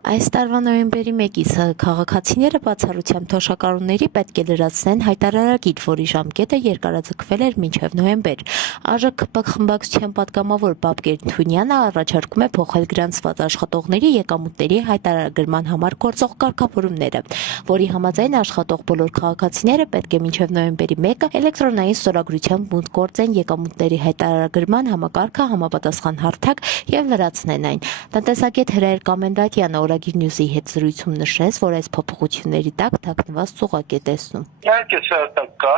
Այս տարվա նոյեմբերի 1-ը քաղաքացիները բացառությամբ թոշակառուների պետք է լրացնեն հայտարարագիր, որի ժամկետը երկարաձգվել էր մինչև նոյեմբեր։ ԱԺՔ խմբակցության պատգամավոր Բաբկեր Թունյանը առաջարկում է փոխել գրանցված աշխատողների եկամուտների հայտարարագրման համար գործող կարգավորումները, որի համաձայն աշխատող բոլոր քաղաքացիները պետք է մինչև նոյեմբերի 1-ը էլեկտրոնային ստորագրությամբ մուտք գործեն եկամուտների հայտարարագրման համակարգը համապատասխան հարթակ եւ լրացնեն այն։ Տնտեսագետ Հրայր Կամենդատյանը Օրագիր Նյուզի հետ զրույցում նշեց, որ այս փոփոխությունների տակ թաքնված ծուղակ է տեսնում։ Իհարկե սա կա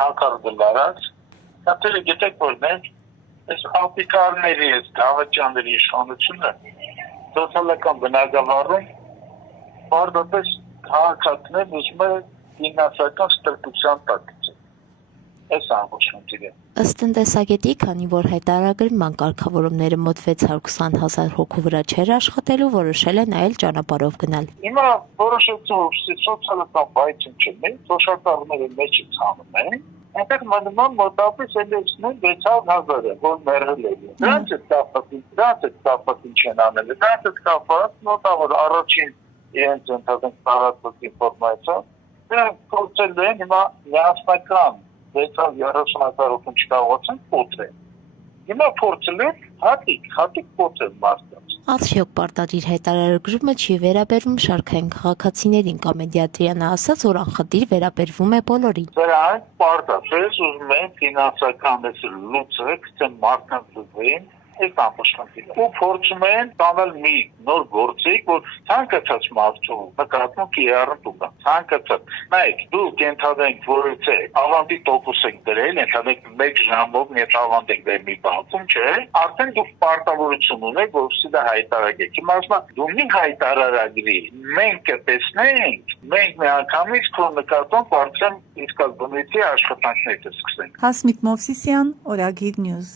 հակարդլարած, ապա գիտեք որ մենք այս ապիկարների այս դավաճանների իշխանությունը սոցիալական բնագավառում բարդապես քաղաքացիներ ուզում է ֆինանսական ստրկության տակ։ Այս ամբողջը։ Ըստ տնտեսագետի, քանի որ հայտարարագրման կարգավորումները մոտ 620,000 հոգու վրա չէր աշխատելու, որոշել է նայել ճանապարհով գնալ։ Հիմա որոշեցին սոցիալական բայցին չմեն, սոցիալների մեջ ցանում են, այնտեղ մնում մոտավորապես 6,000, որ մերել է։ Դրանց կապված չեն անել։ Դրանց կապված մոտավոր առաջին իրենց ընդհանուր տարածված ինֆորմացիա, դրանք փորձել են հիմա միասնական 630,000 հոգուն չկարողացան կոտրել։ Հիմա փորձել են հատիկ կոտրել մարդկանց։ Արդյոք պարտադիր հայտարարագրումը չի վերաբերվում շարքային քաղաքացիներին, Կամենդատյանը ասաց, որ անխտիր վերաբերվում է բոլորին։ Դրանք պարտադիր ուզում են ֆինանսական լուծել, թե մարդկանց զուգին այս ամբողջը։ Ու փորձում են տանել մի նոր գործիք, որ ցանկացած մարդու նկատմամբ իրարու կա։ Ցանկացած։ Նայեք, դու կենթանեք որից է ավանդի տոկոս եք դրել, ընդհանրապես 1 ժամով մի ավանդ եք դրել մի բանկում, չէ՞։ Արդեն դուք պարտավորություն ունեք, որովհետեւ դա հայտարարեք։ Հիմա ասում եմ, դու մի հայտարարագրի, մենք կտեսնենք, մենք միանգամից քո նկատմամբ արդեն իսկ բնույթի աշխատանքներ կսկսենք։ Հասմիկ Մովսիսյան, Օրագիր Նյուզ։